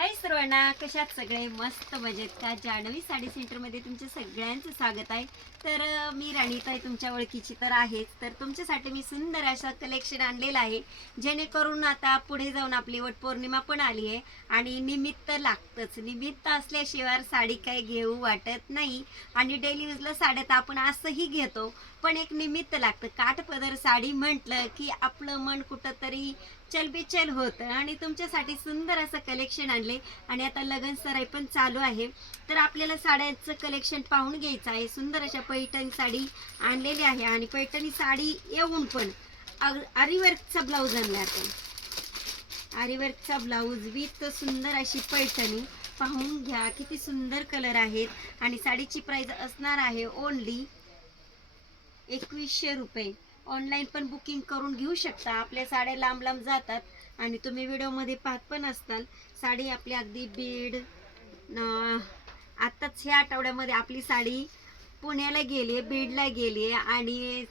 हाय सर्वांना कशात सगळे? मस्त मजेत का? जानवी साडी सेंटरमध्ये तुमच्या सगळ्यांचं स्वागत आहे. तर मी राणीताई तुमच्या ओळखीची तर आहेच. तर तुमच्यासाठी मी सुंदर असा कलेक्शन आणलेलं आहे जेणेकरून आता पुढे जाऊन आपली वटपौर्णिमा पण आली आहे आणि निमित्त लागतंच. निमित्त असल्याशिवाय साडी काय घेऊ वाटत नाही आणि डेली यूजला साड्या तर आपण असंही घेतो पण एक निमित्त लागतं. काठपदर साडी म्हटलं की आपलं मन कुठंतरी चलबिचल होतं. आणि तुमच्यासाठी सुंदर असं कलेक्शन आणले. आणि आता लगन सराई पण चालू आहे. तर आपल्याला साड्यांचं कलेक्शन पाहून घ्यायचं आहे. सुंदर अशा पैठणी साडी आणलेली आहे. आणि पैठणी साडी येऊन पण आरीवर्कचा ब्लाऊज आणला आपण. आरीवर्कचा ब्लाऊज विथ सुंदर अशी पैठणी. पाहून घ्या किती सुंदर कलर आहेत. आणि साडीची प्राईज असणार आहे ओनली एकवीसशे रुपये. ऑनलाईन पण बुकिंग करून घेऊ शकता. आपल्या साड्या लांब लांब जातात आणि तुम्ही व्हिडिओमध्ये पाहत पण असताल. साडी आपली अगदी बीड आत्ताच ह्या आठवड्यामध्ये आपली साडी पुण्याला गेली आहे बीडला गेली आहे आणि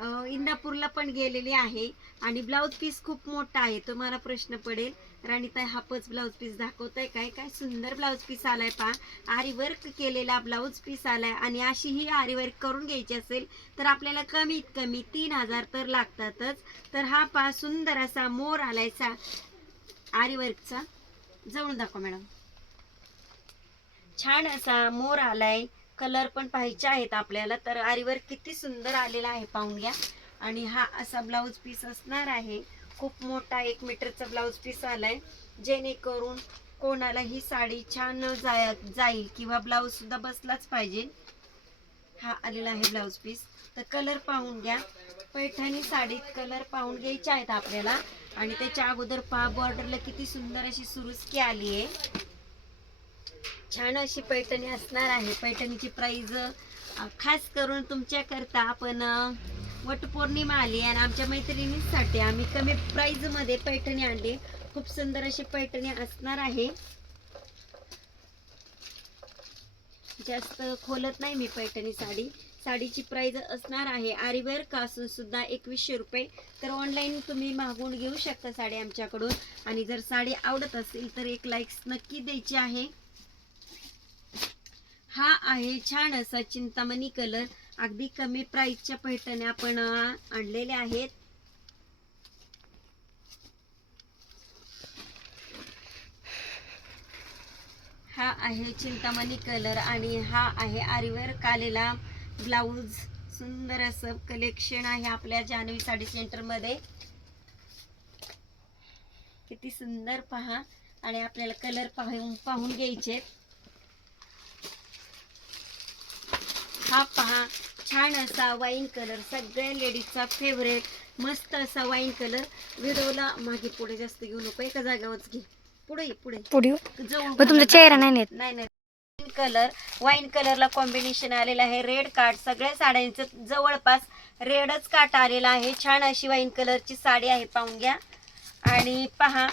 इंदापूरला पण गेलेली आहे. आणि ब्लाऊज पीस खूप मोठा आहे तुम्हाला प्रश्न पडेल. राणीताई हापच ब्लाऊज पीस दाखवताय काय? काय सुंदर ब्लाऊज पीस आलाय पहा. आरी वर्क केलेला ब्लाऊज पीस आलाय. आणि अशी ही आरी वर्क करून घ्यायची असेल तर आपल्याला कमीत कमी तीन हजार तर लागतातच. तर हा पहा सुंदर असा मोर आलायचा आरी वर्कचा जवळून दाखवा मॅडम. छान असा मोर आलाय. कलर पण पाहायचे आहेत आपल्याला. तर आरीवर किती सुंदर आलेला आहे पाहून घ्या आणि हा असा ब्लाऊज पीस असणार आहे. खूप मोठा एक मीटरचा ब्लाऊज पीस आलाय. जेणेकरून कोणाला ही साडी छान जाय जाईल किंवा ब्लाऊज सुद्धा बसलाच पाहिजे. हा आलेला आहे ब्लाऊज पीस. तर कलर पाहून घ्या. पैठणी साडीत कलर पाहून घ्यायचे आहेत आपल्याला. आणि त्याच्या अगोदर पहा बॉर्डरला किती सुंदर अशी सुरुस्की आली आहे छान अशी पैठणी असणार आहे. पैठणीची प्राईज खास करून तुमच्याकरता आपण वटपौर्णिमा आली आणि आमच्या मैत्रिणींसाठी आम्ही कमी प्राईजमध्ये पैठणी आणली. खूप सुंदर अशी पैठणी असणार आहे. जास्त खोलत नाही मी पैठणी साडी. साडीची प्राईज असणार आहे. आरीवर्क कासून सुद्धा एकवीसशे रुपये. तर ऑनलाईन तुम्ही मागवून घेऊ शकता साडी आमच्याकडून. आणि जर साडी आवडत असेल तर एक लाईक्स नक्की द्यायची आहे. हा आहे छान असा चिंतामणी कलर. अगदी कमी प्राइसच्या पैठण्या आपण आणलेल्या आहेत. हा आहे चिंतामणी कलर आणि हा आहे आरीवर कालेला ब्लाऊज. सुंदर असं कलेक्शन आहे आपल्या जान्हवी साडी सेंटरमध्ये. किती सुंदर पहा. आणि आपल्याला कलर पाहून पाहून घ्यायचे. हा पहा छान असा वाईन कलर सगळ्या लेडीजचा फेवरेट मस्त असा वाईन कलर व्हिडिओला मागे पुढे जास्त घेऊ नको एका जागावरच घे. पुढे पुढे. पुढे तुमचा चेहरा नाही नेत नाही नाही. वाईन कलर वाईन कलरला कॉम्बिनेशन आलेलं आहे. रेड कार्ड सगळ्या साड्यांचं जवळपास रेडच काट आलेला आहे. छान अशी वाईन कलरची साडी आहे पाहून घ्या. आणि पहा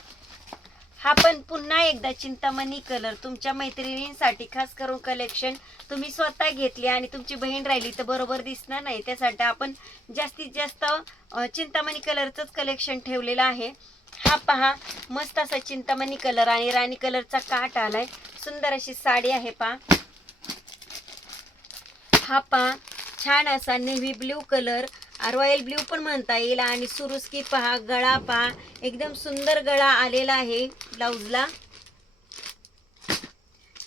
हा पण पुन्हा एकदा चिंतामणी कलर तुमच्या मैत्रिणींसाठी खास करून कलेक्शन तुम्ही स्वतः घेतली आणि तुमची बहीण राहिली तर बरोबर दिसणार नाही. त्यासाठी आपण जास्तीत जास्त चिंतामणी कलरचंच कलेक्शन ठेवलेलं आहे. हा पहा मस्त असा चिंतामणी कलर आणि राणी कलरचा काट आलाय. सुंदर अशी साडी आहे पहा. हा पहा छान असा navy blue colour royal blue पण म्हणता येईल. आणि सुरुस्की पहा गळा पहा. एकदम सुंदर गळा आलेला आहे ब्लाऊजला.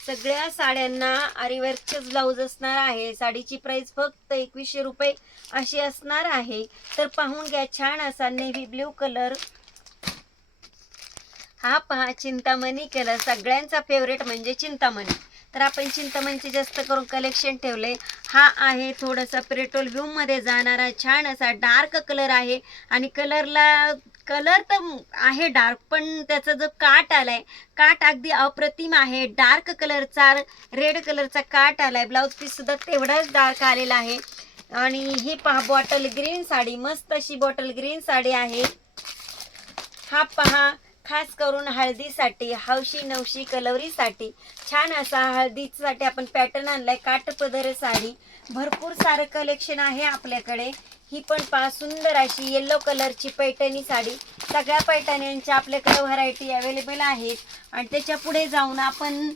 सगळ्या साड्यांना आरीवर्कचेच ब्लाऊज असणार आहे. साडीची प्राइस फक्त एकवीसशे रुपये अशी असणार आहे. तर पाहून घ्या छान असा नेव्ही ब्ल्यू कलर हा पहा चिंतामणी कलर सगळ्यांचा फेवरेट म्हणजे चिंतामणी. तर आपण चिंतामणीचे जास्त करून कलेक्शन ठेवले. हा आहे थोडासा पेट्रोल व्ह्यूमध्ये जाणारा छान असा डार्क कलर आहे. आणि कलरला कलर तर आहे डार्क पण त्याचा जो काट आलाय काट अगदी अप्रतिम आहे. डार्क कलरचा रेड कलरचा काट आलाय. ब्लाऊज पीस सुद्धा तेवढाच डार्क आलेला आहे. आणि ही पहा बॉटल ग्रीन साडी. मस्त अशी बॉटल ग्रीन साडी आहे. हा पहा खास करून हळदीसाठी हौशी नवशी कलवरीसाठी छान असा हळदीसाठी आपण पॅटर्न आणलाय. काठपदर साडी. भरपूर सारं कलेक्शन आहे आपल्याकडे. ही पण पहा सुंदर अशी येल्लो कलरची पैठणी साडी. सगळ्या पैठण्यांच्या आपल्याकडे व्हरायटी अवेलेबल आहेत. आणि त्याच्या पुढे जाऊन आपण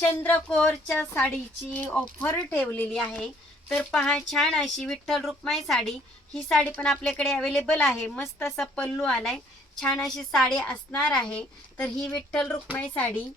चंद्रकोरच्या साडीची ऑफर ठेवलेली आहे. तर पहा छान अशी विठ्ठल रुक्माई साडी. ही साडी पण आपल्याकडे अवेलेबल आहे. मस्त असा पल्लू आलाय. छान अशी साडी असणार आहे. तर ही विठ्ठल रुक्माई साडी.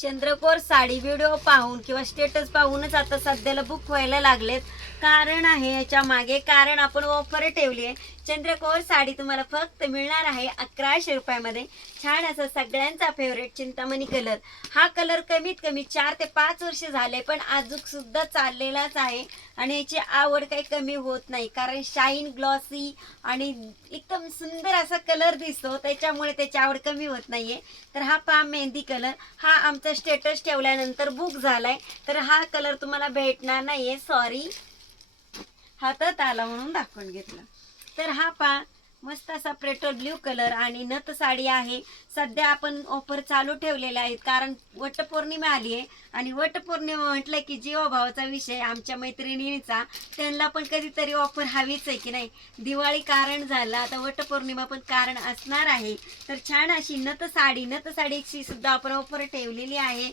चंद्रकोर साडी. व्हिडिओ पाहून किंवा स्टेटस पाहूनच आता सध्याला बुक व्हायला लागलेत. कारण आहे याच्या मागे. कारण आपण ऑफर ठेवली आहे. चंद्रकोर साडी तुम्हाला फक्त मिळणार आहे अकराशे रुपयामध्ये. छान असा सगळ्यांचा फेवरेट चिंतामणी कलर हा कलर कमीत कमी चार ते पाच वर्ष झाले पण अजून सुद्धा चाललेलाच आहे. आणि याची आवड काही कमी होत नाही कारण शाईन ग्लॉसी आणि एकदम सुंदर असा कलर दिसतो त्याच्यामुळे त्याची आवड कमी होत नाहीये. तर हा पहा मेहंदी कलर हा आमचा स्टेटस ठेवल्यानंतर बुक झालाय. तर हा कलर तुम्हाला भेटणार नाहीये सॉरी हातात आला म्हणून दाखवून घेतला. तर हा पहा मस्त असा पेट्रोल ब्ल्यू कलर आणि नथ साडी आहे. सध्या आपण ऑफर चालू ठेवलेल्या आहेत कारण वटपौर्णिमा आली आहे. आणि वटपौर्णिमा म्हटलं की जीवभावाचा विषय आमच्या मैत्रिणींचा त्यांना पण कधीतरी ऑफर हवीच आहे की नाही. दिवाळी कारण झालं आता वटपौर्णिमा पण कारण असणार आहे. तर छान अशी नथ साडी नथ साडीची सुद्धा आपण ऑफर ठेवलेली आहे.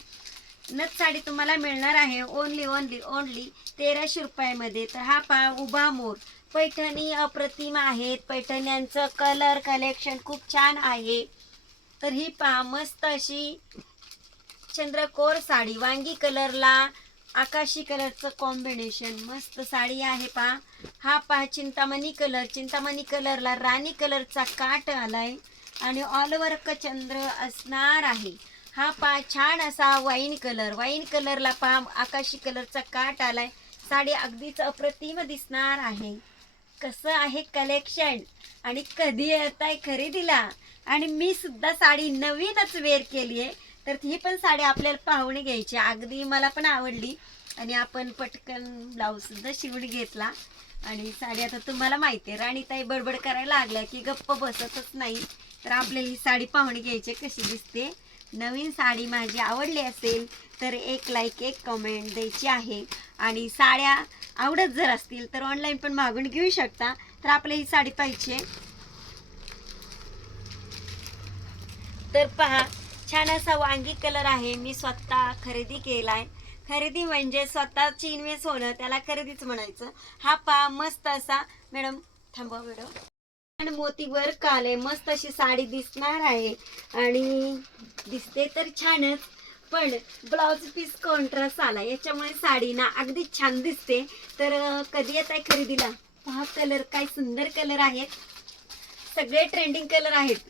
नथ साडी तुम्हाला मिळणार आहे ओनली ओनली ओनली तेराशे रुपयामध्ये. तर हा पा उभा मोर. पैठणी अप्रतिम आहेत. पैठण्यांचं कलर कलेक्शन खूप छान आहे. तर ही पहा मस्त अशी चंद्रकोर साडी. वांगी कलरला आकाशी कलरचं कॉम्बिनेशन मस्त साडी आहे पहा हा पहा चिंतामणी कलर चिंतामणी कलरला राणी कलरचा काट आलाय आणि ऑल चंद्र असणार आहे. हा पहा छान असा वाईन कलर वाईन कलरला पहा आकाशी कलरचा काट आलाय. साडी अगदीच अप्रतिम दिसणार आहे. कसं आहे कलेक्शन आणि कधी येत आहे खरेदीला? आणि मी सुद्धा साडी नवीनच वेअर केली आहे तर ही पण साडी आपल्याला पाहुणे घ्यायची. अगदी मला पण आवडली. आणि आपण पटकन ब्लाऊज सुद्धा शिवून घेतला. आणि साडी आता तुम्हाला माहिती आहे. राणीताई बडबड करायला लागल्या की गप्प बसतच नाही. तर आपल्याला ही साडी पाहुणे घ्यायची कशी दिसते. नवीन साडी माझी आवडली असेल तर एक लाईक एक कमेंट द्यायची आहे. आणि साड्या आवडत जर असतील तर ऑनलाईन पण मागून घेऊ शकता. तर आपल्याला ही साडी पाहिजे. तर पहा छान असा वांगी कलर आहे. मी स्वतः खरेदी केलाय. खरेदी म्हणजे स्वतःची इन्व्हेस्ट होणं त्याला खरेदीच म्हणायचं. हा पहा मस्त असा. मॅडम थांबा मॅडम आणि मोती वर्क आले मस्त अशी साडी दिसणार आहे. आणि दिसते तर छानच. पण ब्लाऊज पीस कॉन्ट्रास्ट आला. याच्यामुळे साडी ना अगदी छान दिसते. तर कधी येत आहे खरेदीला? पहा कलर काय सुंदर कलर आहेत. सगळे ट्रेंडिंग कलर आहेत.